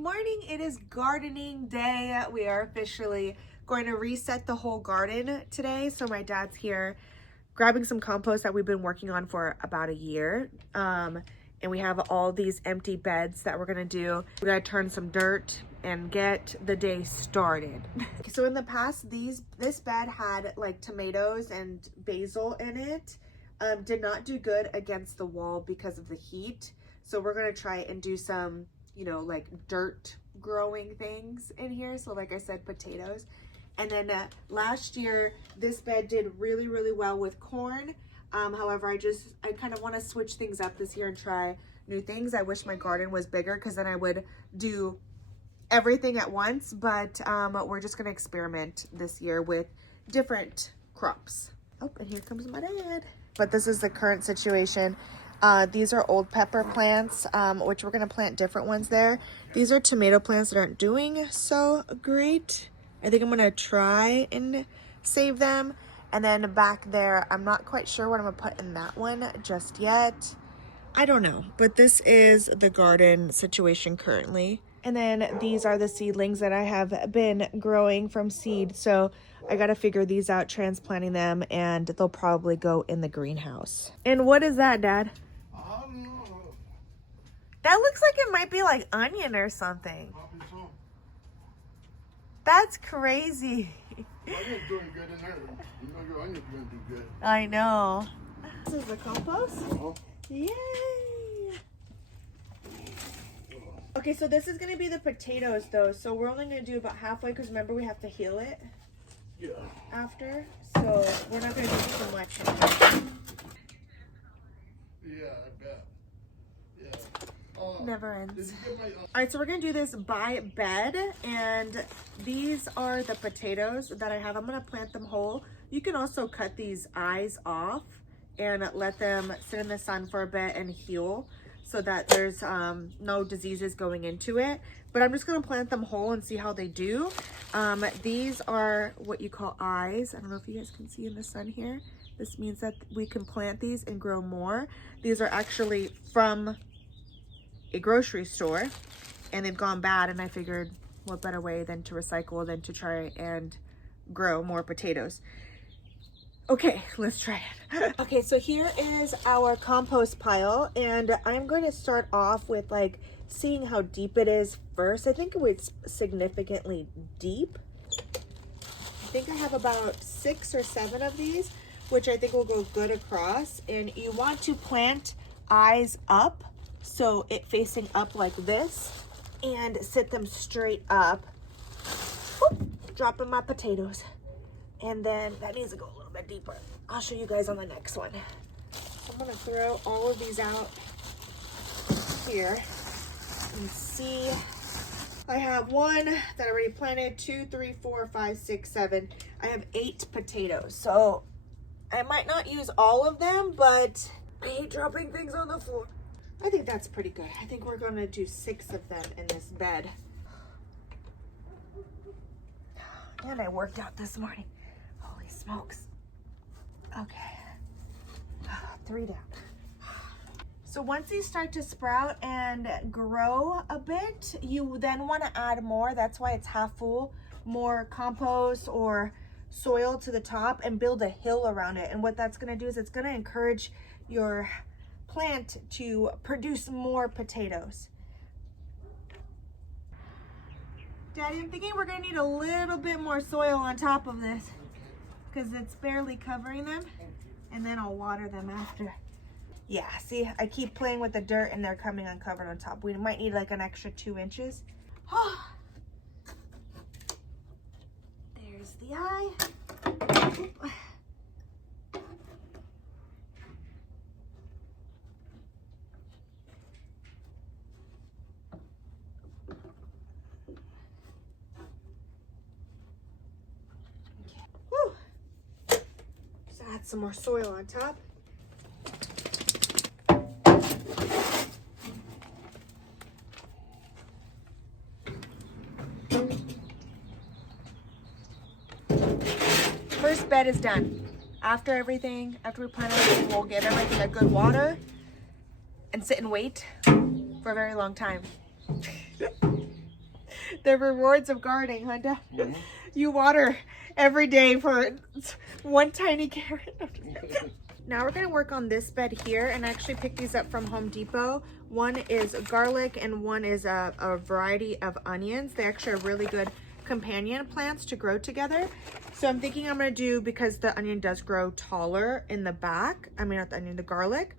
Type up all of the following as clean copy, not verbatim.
morning. It is gardening day. We are officially going to reset the whole garden today. So my dad's here grabbing some compost that we've been working on for about a year. And we have all these empty beds that we're gonna do. We gotta turn some dirt and get the day started. So in the past, this bed had like tomatoes and basil in it. Did not do good against the wall because of the heat. So we're gonna try and do some, you know, like dirt growing things in here. So like I said, potatoes. And then last year, this bed did really, really well with corn. However, I kind of want to switch things up this year and try new things. I wish my garden was bigger because then I would do everything at once. But we're just going to experiment this year with different crops. Oh, and here comes my dad. But this is the current situation. These are old pepper plants, which we're going to plant different ones there. These are tomato plants that aren't doing so great. I think I'm going to try and save them. And then back there, I'm not quite sure what I'm going to put in that one just yet. I don't know, but this is the garden situation currently. And then these are the seedlings that I have been growing from seed. So I got to figure these out, transplanting them, and they'll probably go in the greenhouse. And what is that, Dad? That looks like it might be like onion or something. That's crazy. Onion's doing good in there. You know your onion's gonna do good. I know. This is the compost? Uh-huh. Yay! Okay, so this is gonna be the potatoes though. So we're only gonna do about halfway because remember we have to heal it after. So we're not gonna do too much. Yeah, I bet. Yeah. Never ends. All right, so we're gonna do this by bed, and these are the potatoes that I have. I'm gonna plant them whole. You can also cut these eyes off and let them sit in the sun for a bit and heal so that there's no diseases going into it. But I'm just gonna plant them whole and see how they do. These are what you call eyes. I don't know if you guys can see in the sun here. This means that we can plant these and grow more. These are actually from a grocery store and they've gone bad, and I figured what better way than to recycle than to try and grow more potatoes. Okay, let's try it. Okay, so here is our compost pile, and I'm going to start off with like seeing how deep it is first. I think it's significantly deep. I think I have about 6 or 7 of these, which I think will go good across. And you want to plant eyes up, so it facing up like this, and sit them straight up. Whoop, dropping my potatoes. And then that needs to go a little bit deeper. I'll show you guys on the next one. So I'm gonna throw all of these out here and see. I have 1 that I already planted, 2, 3, 4, 5, 6, 7. I have 8 potatoes. So I might not use all of them, but I hate dropping things on the floor. I think that's pretty good. I think we're gonna do 6 of them in this bed. And I worked out this morning. Holy smokes. Okay. 3 down. So once these start to sprout and grow a bit, you then want to add more. That's why it's half full. More compost or soil to the top and build a hill around it. And what that's going to do is it's going to encourage your plant to produce more potatoes. Daddy, I'm thinking we're going to need a little bit more soil on top of this because it's barely covering them, and then I'll water them after. Yeah, see, I keep playing with the dirt and they're coming uncovered on top. We might need like an extra 2 inches. There's the eye. Add some more soil on top. First bed is done. After we plant everything, we'll give everything a good water and sit and wait for a very long time. The rewards of gardening, huh, Dad? You water every day for one tiny carrot. Now we're gonna work on this bed here, and I actually picked these up from Home Depot. One is garlic and one is a variety of onions. They actually are really good companion plants to grow together. So I'm thinking I'm gonna do, because the onion does grow taller in the back, I mean not the onion, the garlic,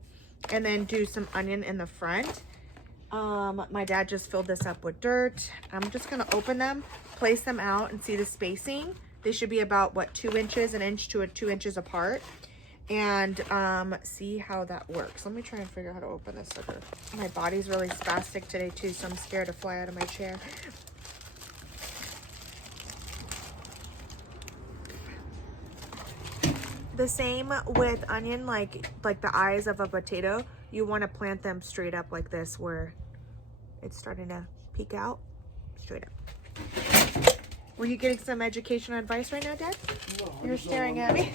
and then do some onion in the front. My dad just filled this up with dirt. I'm just gonna open them, place them out, and see the spacing. They should be about, what, 2 inches, an inch to 2 inches apart, and see how that works. Let me try and figure out how to open this sucker. My body's really spastic today too, so I'm scared to fly out of my chair. The same with onion, like the eyes of a potato. You want to plant them straight up like this, where it's starting to peek out. Straight up. Were you getting some educational advice right now, Dad? No, You're staring at me.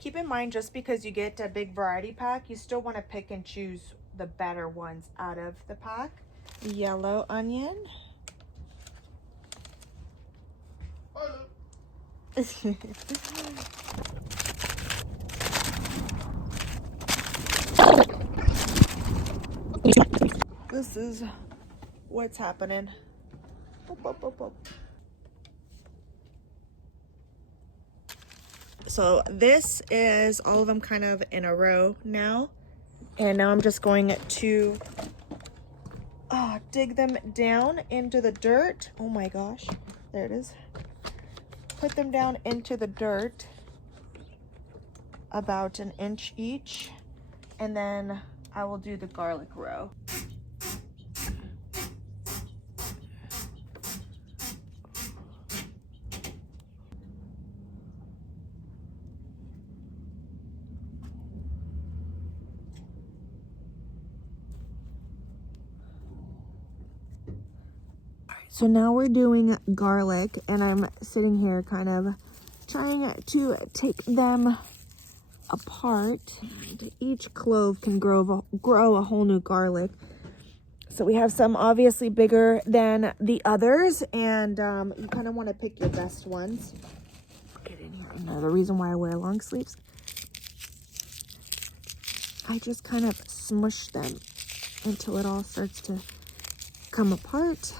Keep in mind, just because you get a big variety pack, you still want to pick and choose the better ones out of the pack. Yellow onion. This is what's happening. So this is all of them kind of in a row now. And now I'm just going to dig them down into the dirt. Oh my gosh, there it is. Put them down into the dirt, about an inch each. And then I will do the garlic row. So now we're doing garlic, and I'm sitting here kind of trying to take them apart. And each clove can grow a whole new garlic. So we have some obviously bigger than the others, and you kind of want to pick your best ones. Get in here. Another reason why I wear long sleeves. I just kind of smush them until it all starts to come apart.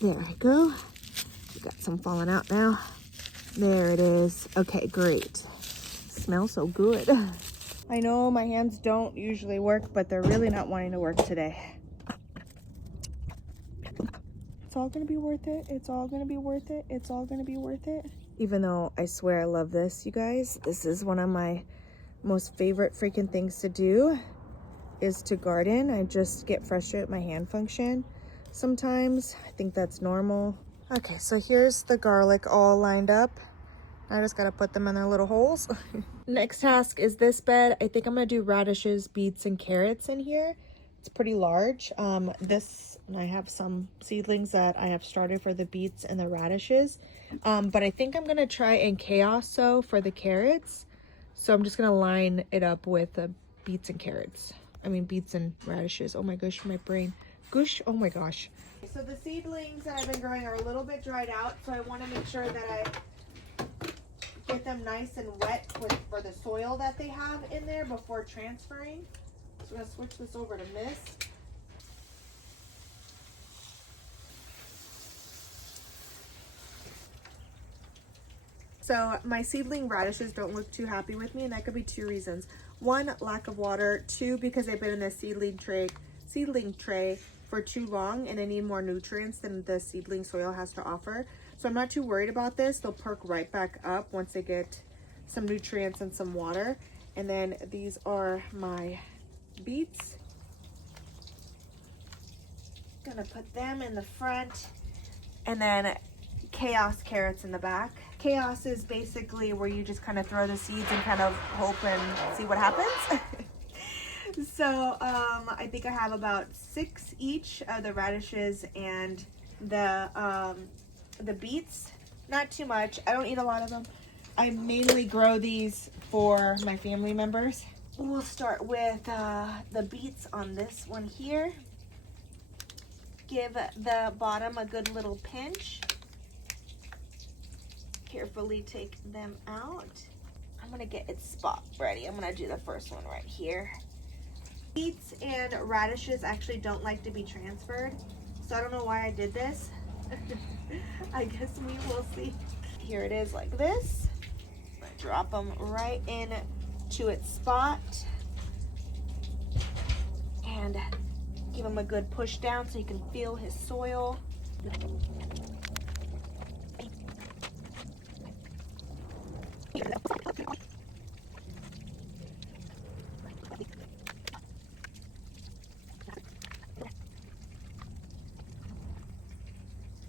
There I go. We got some falling out now. There it is. Okay, great. Smells so good. I know my hands don't usually work, but they're really not wanting to work today. It's all gonna be worth it. It's all gonna be worth it. It's all gonna be worth it. Even though I swear I love this, you guys. This is one of my most favorite freaking things to do, is to garden. I just get frustrated with my hand function sometimes. I think that's normal. Okay, so here's the garlic all lined up. I just gotta put them in their little holes. Next task is this bed. I think I'm gonna do radishes, beets, and carrots in here. It's pretty large. I have some seedlings that I have started for the beets and the radishes. But I think I'm gonna try and chaos sow for the carrots. So I'm just gonna line it up with the beets and carrots. I mean, beets and radishes. Oh my gosh, my brain. Goosh, oh my gosh. So the seedlings that I've been growing are a little bit dried out, so I want to make sure that I get them nice and wet for the soil that they have in there before transferring. So I'm going to switch this over to mist. So my seedling radishes don't look too happy with me, and that could be 2 reasons. 1, lack of water. 2, because they've been in the seedling tray for too long, and they need more nutrients than the seedling soil has to offer. So I'm not too worried about this. They'll perk right back up once they get some nutrients and some water. And then these are my beets. Gonna put them in the front, and then chaos carrots in the back. Chaos is basically where you just kind of throw the seeds and kind of hope and see what happens. So I think I have about 6 each of the radishes and the beets. Not too much. I don't eat a lot of them. I mainly grow these for my family members. We'll start with the beets on this one here. Give the bottom a good little pinch. Carefully take them out. I'm gonna get its spot ready. I'm gonna do the first one right here. Beets and radishes actually don't like to be transferred, so I don't know why I did this. I guess we will see. Here it is like this. Drop them right in to its spot and give him a good push down so you can feel his soil.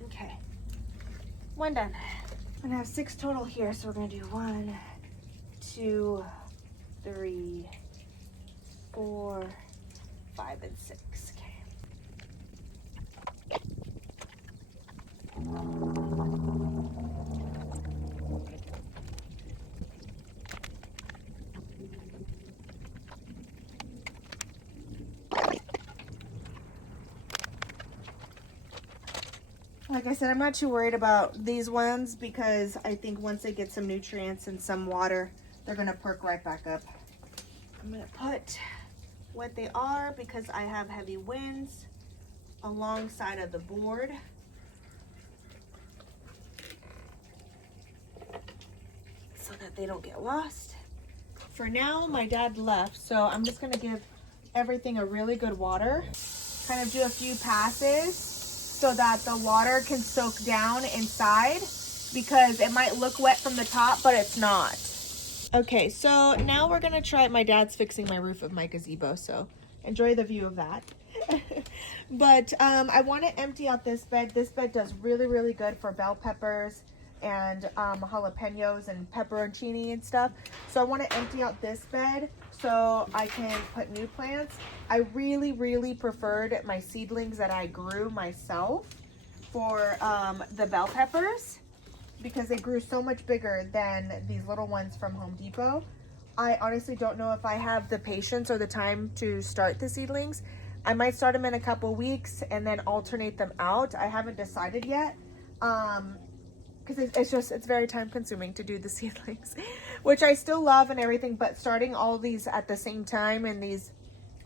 Okay, one done. I'm gonna have 6 total here, so we're gonna do 1, 2, 3, 4, 5, and 6. Okay. Like I said, I'm not too worried about these ones because I think once they get some nutrients and some water, they're gonna perk right back up. I'm gonna put what they are because I have heavy winds alongside of the board. So that they don't get lost. For now, my dad left, so I'm just gonna give everything a really good water. Kind of do a few passes so that the water can soak down inside because it might look wet from the top, but it's not. Okay, so now we're gonna try, my dad's fixing my roof of my gazebo, so enjoy the view of that. But I wanna empty out this bed. This bed does really, really good for bell peppers and jalapenos and pepperoncini and stuff. So I wanna empty out this bed so I can put new plants. I really, really preferred my seedlings that I grew myself for the bell peppers because they grew so much bigger than these little ones from Home Depot. I honestly don't know if I have the patience or the time to start the seedlings. I might start them in a couple weeks and then alternate them out. I haven't decided yet. Because it's very time consuming to do the seedlings, which I still love and everything, but starting all these at the same time and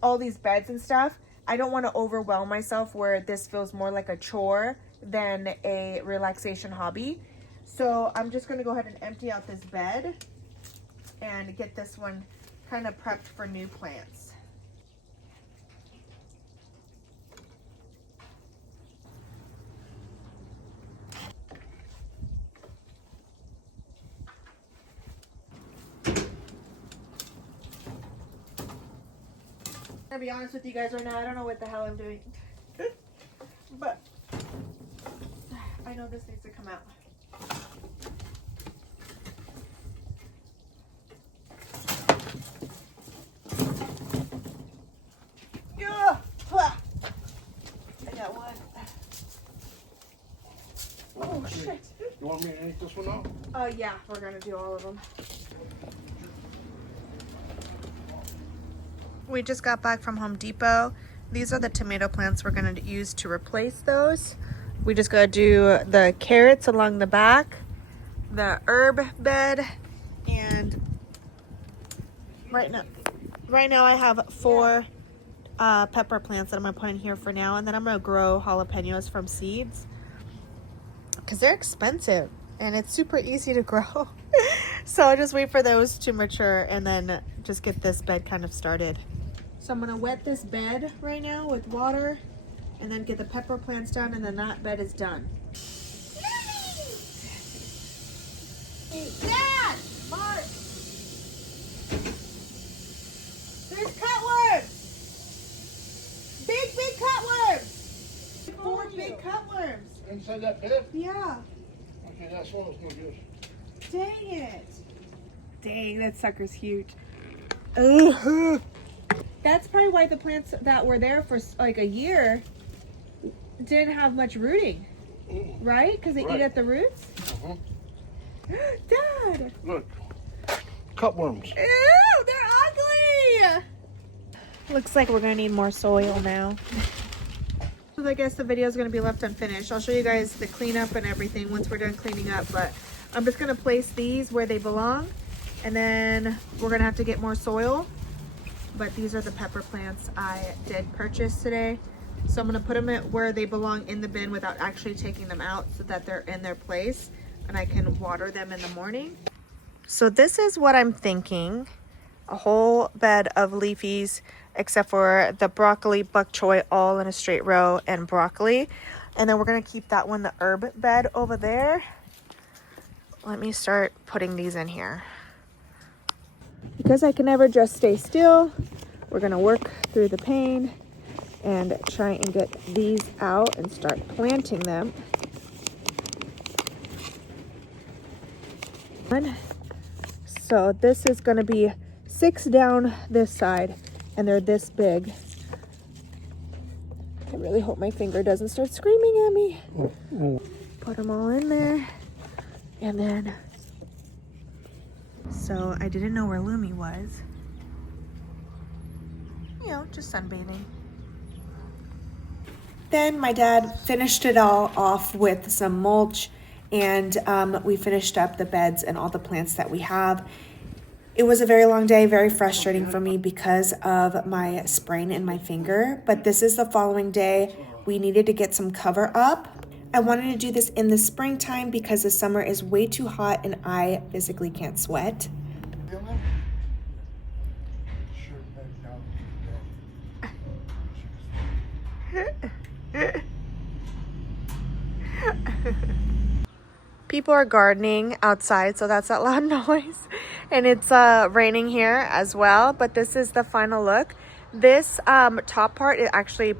all these beds and stuff, I don't want to overwhelm myself where this feels more like a chore than a relaxation hobby. So I'm just going to go ahead and empty out this bed and get this one kind of prepped for new plants. I'm gonna be honest with you guys right now, I don't know what the hell I'm doing. But I know this needs to come out. Yeah. I got one. Oh shit. You want me to eat this one out? Yeah, we're gonna do all of them. We just got back from Home Depot. These are the tomato plants we're gonna use to replace those. We just gotta do the carrots along the back, the herb bed, and right now I have 4 pepper plants that I'm gonna put in here for now, and then I'm gonna grow jalapenos from seeds because they're expensive and it's super easy to grow. So I'll just wait for those to mature and then just get this bed kind of started. So I'm gonna wet this bed right now with water and then get the pepper plants done, and then that bed is done. Dad! Mark! There's cutworms! Big cutworms! 4 big cutworms! Inside that bed? Yeah. Okay, that's what I was going to do. Dang it. Dang, that sucker's huge. Ugh. That's probably why the plants that were there for like a year didn't have much rooting, right? Because they eat at the roots. Dad! Look. Cutworms. Ew, they're ugly! Looks like we're gonna need more soil now. So I guess the video is gonna be left unfinished. I'll show you guys the cleanup and everything once we're done cleaning up, but I'm just gonna place these where they belong, and then we're gonna have to get more soil. But these are the pepper plants I did purchase today. So I'm gonna put them where they belong in the bin without actually taking them out so that they're in their place and I can water them in the morning. So this is what I'm thinking. A whole bed of leafies except for the broccoli, bok choy all in a straight row and broccoli. And then we're gonna keep that one, the herb bed over there. Let me start putting these in here. Because I can never just stay still, we're gonna work through the pain and try and get these out and start planting them. So this is gonna be 6 down this side, and they're this big. I really hope my finger doesn't start screaming at me. Put them all in there, and then, so I didn't know where Lumi was. You know, just sunbathing. Then my dad finished it all off with some mulch, and we finished up the beds and all the plants that we have. It was a very long day, very frustrating for me because of my sprain in my finger, but this is the following day. We needed to get some cover up. I wanted to do this in the springtime because the summer is way too hot and I physically can't sweat. People are gardening outside, so that's that loud noise. And it's raining here as well, but this is the final look. This top part, it actually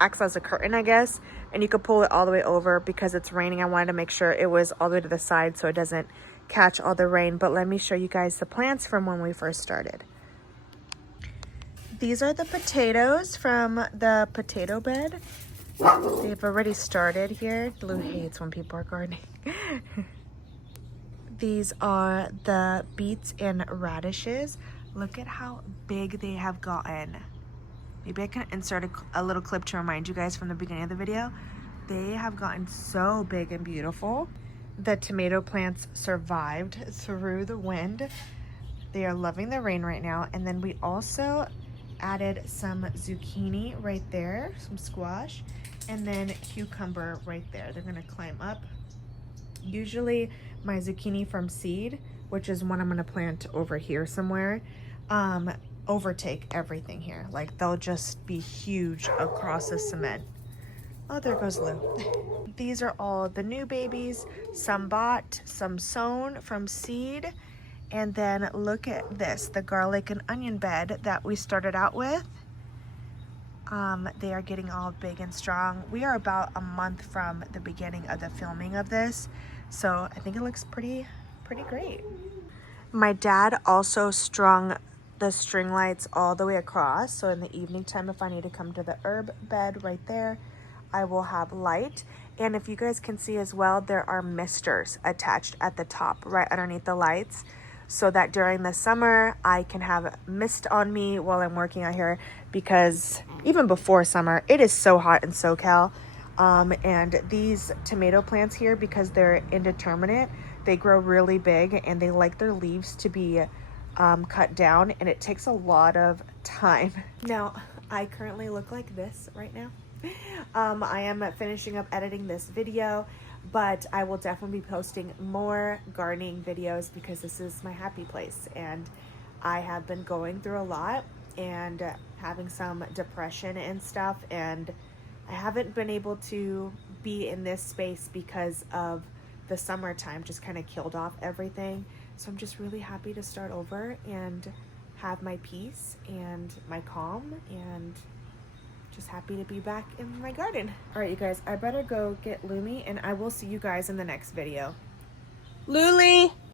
acts as a curtain, I guess, and you could pull it all the way over. Because it's raining, I wanted to make sure it was all the way to the side so it doesn't catch all the rain. But let me show you guys the plants from when we first started. These are the potatoes from the potato bed. They've already started here. Lou hates when people are gardening. These are the beets and radishes. Look at how big they have gotten. Maybe I can insert a little clip to remind you guys from the beginning of the video. They have gotten so big and beautiful. The tomato plants survived through the wind. They are loving the rain right now. And then we also added some zucchini right there, some squash, and then cucumber right there. They're gonna climb up. Usually my zucchini from seed, which is one I'm gonna plant over here somewhere, overtake everything here. Like they'll just be huge across the cement. Oh, there goes Lou. These are all the new babies, some bought, some sown from seed. And then look at this, the garlic and onion bed that we started out with. They are getting all big and strong. We are about a month from the beginning of the filming of this, so I think it looks pretty great. My dad also strung the string lights all the way across, so in the evening time, if I need to come to the herb bed right there, I will have light. And if you guys can see as well, there are misters attached at the top right underneath the lights, so that during the summer I can have mist on me while I'm working out here, because even before summer it is so hot in SoCal. And these tomato plants here, because they're indeterminate, they grow really big and they like their leaves to be cut down, and it takes a lot of time. Now I currently look like this right now. I am finishing up editing this video, but I will definitely be posting more gardening videos because this is my happy place, and I have been going through a lot and having some depression and stuff, and I haven't been able to be in this space because of the summertime just kind of killed off everything. So I'm just really happy to start over and have my peace and my calm, and just happy to be back in my garden. All right, you guys, I better go get Lumi, and I will see you guys in the next video. Luli!